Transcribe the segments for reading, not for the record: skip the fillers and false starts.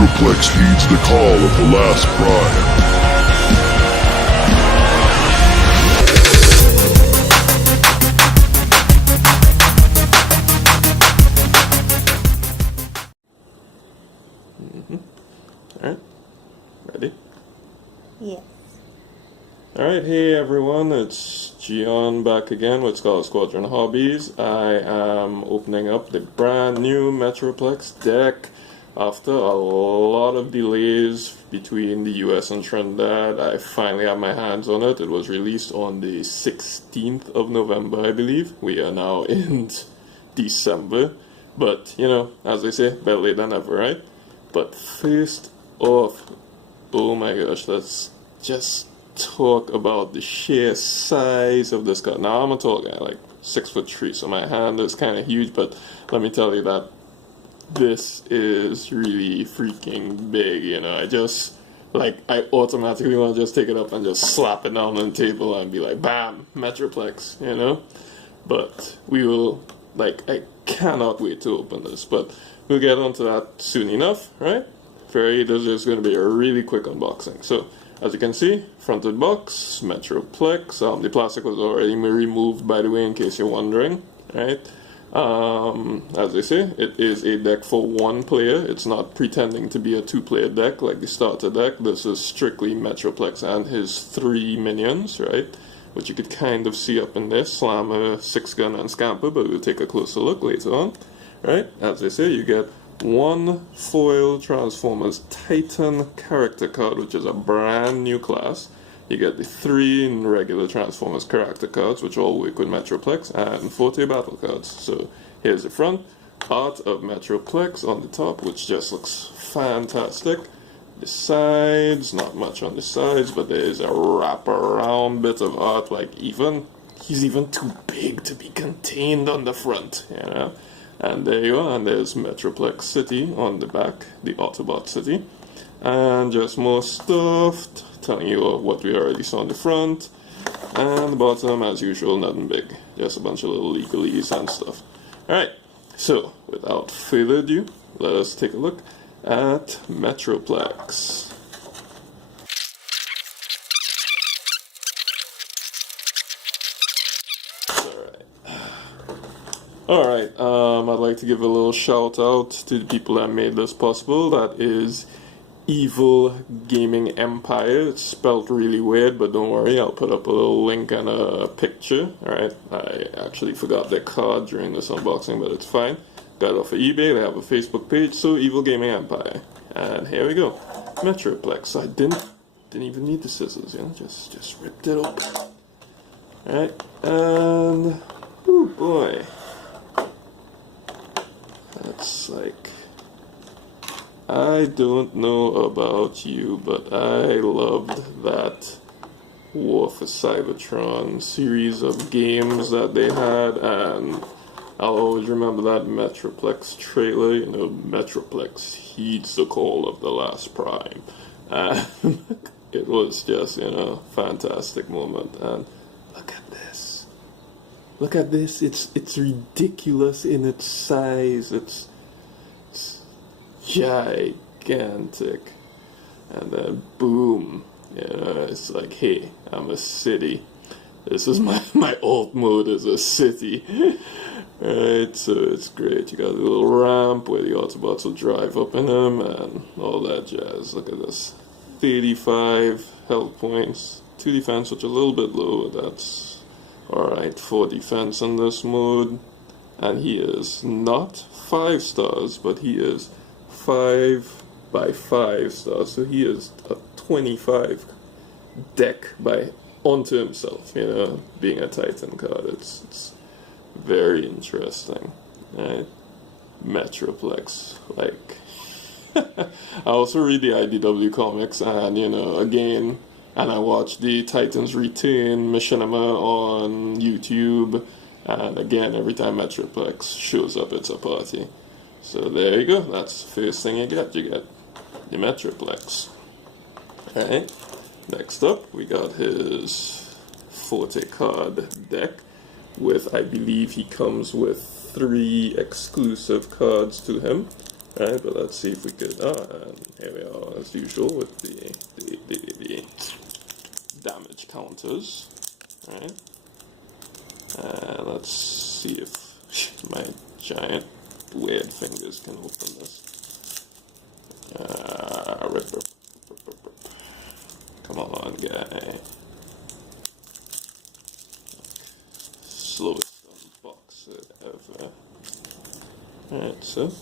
Metroplex heeds the call of the last prime. Alright, ready? Yes. Alright, hey everyone, it's Gian back again with Squadron Hobbies. I am opening up the brand new Metroplex deck. After a lot of delays between the US and Trinidad, I finally have my hands on it. It was released on the 16th of November, I believe. We are now in December, but you know, as they say, better late than never, right? But first off, oh my gosh, let's just talk about the sheer size of this card. Now I'm a tall guy, like 6'3", so my hand is kind of huge, but let me tell you that this is really freaking big, you know. I automatically want to just take it up and just slap it down on the table and be like, bam, Metroplex, you know. But we will, I cannot wait to open this, but we'll get onto that soon enough, right? This is going to be a really quick unboxing. So, as you can see, fronted box, Metroplex. The plastic was already removed, by the way, in case you're wondering, right? As they say, it is a deck for one player. It's not pretending to be a two-player deck like the starter deck. This is strictly Metroplex and his 3 minions, right? Which you could kind of see up in there, Slammer, 6-Gun, and Scamper, but we'll take a closer look later on, right? As they say, you get 1 foil Transformers Titan character card, which is a brand new class. You get the 3 regular Transformers character cards, which all work with Metroplex, and 40 battle cards. So here's the front, art of Metroplex on the top, which just looks fantastic. The sides, not much on the sides, but there is a wraparound bit of art, he's even too big to be contained on the front, you know. And there you are, and there's Metroplex City on the back, the Autobot City. And just more stuff, telling you what we already saw on the front. And the bottom, as usual, nothing big. Just a bunch of little legalese and stuff. Alright, so without further ado, let us take a look at Metroplex. Alright, I'd like to give a little shout out to the people that made this possible. That is Evyl Gaming Empire. It's spelled really weird, but don't worry, I'll put up a little link and a picture. Alright, I actually forgot their card during this unboxing, but it's fine. Got it off of eBay, they have a Facebook page, so Evyl Gaming Empire. And here we go. Metroplex. I didn't even need the scissors, you know, just ripped it open. Alright, and oh boy. That's I don't know about you, but I loved that War for Cybertron series of games that they had, and I'll always remember that Metroplex trailer. You know, Metroplex heeds the call of the last prime, and it was just, you know, fantastic moment. And look at this. Look at this. It's ridiculous in its size. It's gigantic. And then boom. You know, it's like, hey, I'm a city. This is my alt mode is a city. Right, so it's great. You got a little ramp where the Autobots will drive up in them and all that jazz. Look at this. 35 health points. 2 defense, which is a little bit low. That's alright. 4 defense in this mode. And he is not 5 stars, but he is 5 by 5 stars. So he is a 25 deck onto himself, you know, being a Titan card. It's very interesting, right? Metroplex, I also read the IDW comics, and you know, again, and I watch the Titans Return machinima on YouTube, and again, every time Metroplex shows up, it's a party. So there you go, that's the first thing you get the Metroplex. Alright, next up, we got his Forte card deck, with, I believe he comes with 3 exclusive cards to him. Alright, but let's see if we could. And here we are, as usual, with the damage counters. Alright. Let's see if my giant weird fingers can open this. Come on, guy. Slowest unboxer ever. Alright, so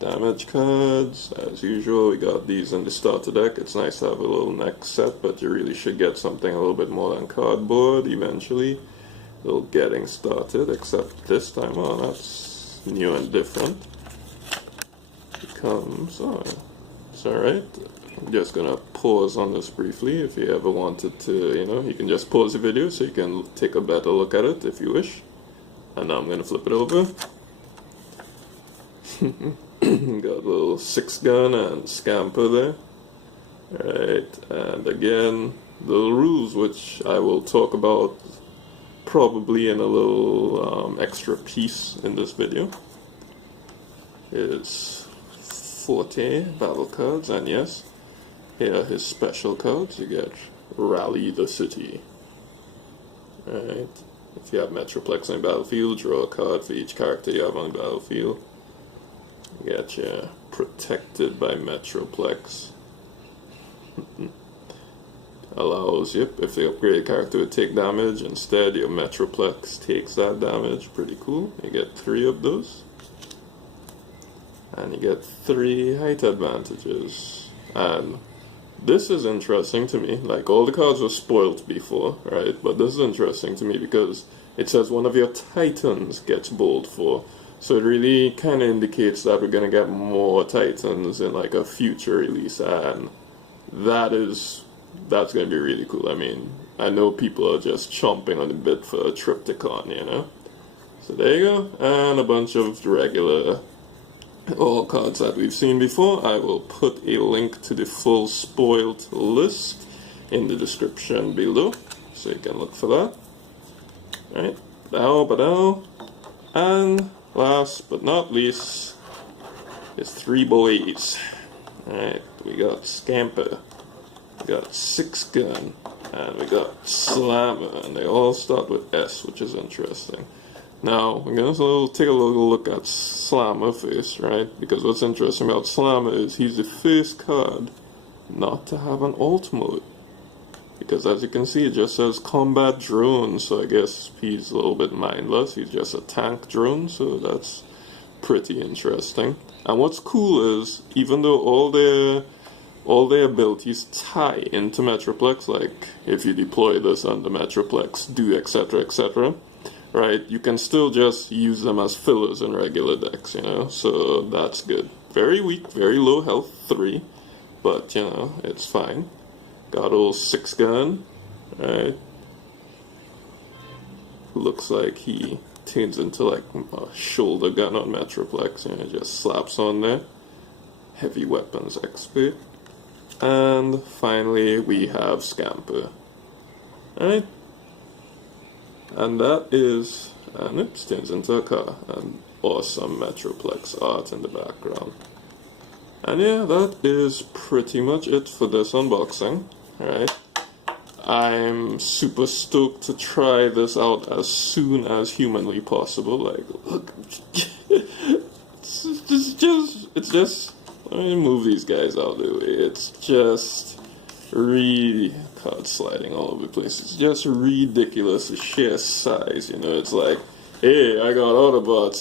damage cards, as usual. We got these in the starter deck. It's nice to have a little next set, but you really should get something a little bit more than cardboard eventually. A little getting started, except this time, oh, that's new and different. It comes, oh, it's alright. I'm just gonna pause on this briefly. If you ever wanted to, you can just pause the video so you can take a better look at it if you wish. And now I'm gonna flip it over. Got a little 6-gun and scamper there. Alright, and again, the rules, which I will talk about probably in a little extra piece in this video, is 40 battle cards, and yes, here are his special cards. You get Rally the City. Alright, if you have Metroplex on the battlefield, draw a card for each character you have on the battlefield. You get your Protected by Metroplex. Allows, yep, if the upgraded character would take damage, instead your Metroplex takes that damage. Pretty cool. You get 3 of those. And you get 3 height advantages. And this is interesting to me. Like, all the cards were spoiled before, right? But this is interesting to me because it says one of your Titans gets bowled for. So it really kind of indicates that we're going to get more Titans in like a future release, and that's going to be really cool. I mean, I know people are just chomping on the bit for a Triptychon, So there you go, and a bunch of regular all cards that we've seen before. I will put a link to the full spoiled list in the description below, so you can look for that. Alright, bow, and last but not least is 3 boys. Alright, we got Scamper, we got 6-gun, and we got Slammer, and they all start with S, which is interesting. Now, we're going to take a little look at Slammer first, right? Because what's interesting about Slammer is he's the first card not to have an alt mode. Because as you can see, it just says combat drone, so I guess he's a little bit mindless. He's just a tank drone, so that's pretty interesting. And what's cool is, even though all their abilities tie into Metroplex, like if you deploy this under Metroplex, do etc, right, you can still just use them as fillers in regular decks, so that's good. Very weak, very low health, 3, but it's fine. Got old 6-gun, right? Looks like he turns into like a shoulder gun on Metroplex, just slaps on there. Heavy weapons expert. And finally we have Scamper. Alright? And that is, and it turns into a car, and awesome Metroplex art in the background. And yeah, that is pretty much it for this unboxing. Alright, I'm super stoked to try this out as soon as humanly possible. Like, look, it's just, let me move these guys out of the way. It's just really, card sliding all over the place. It's just ridiculous, the sheer size, it's like, hey, I got Autobots,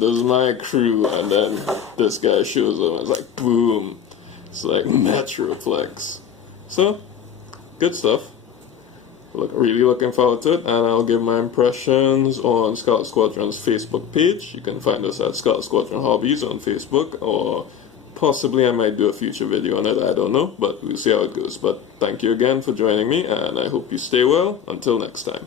this is my crew, and then this guy shows up, and it's like, boom, it's like Metroplex. So, good stuff. Really looking forward to it, and I'll give my impressions on Scarlet Squadron's Facebook page. You can find us at Scarlet Squadron Hobbies on Facebook, or possibly I might do a future video on it, I don't know, but we'll see how it goes. But thank you again for joining me, and I hope you stay well. Until next time.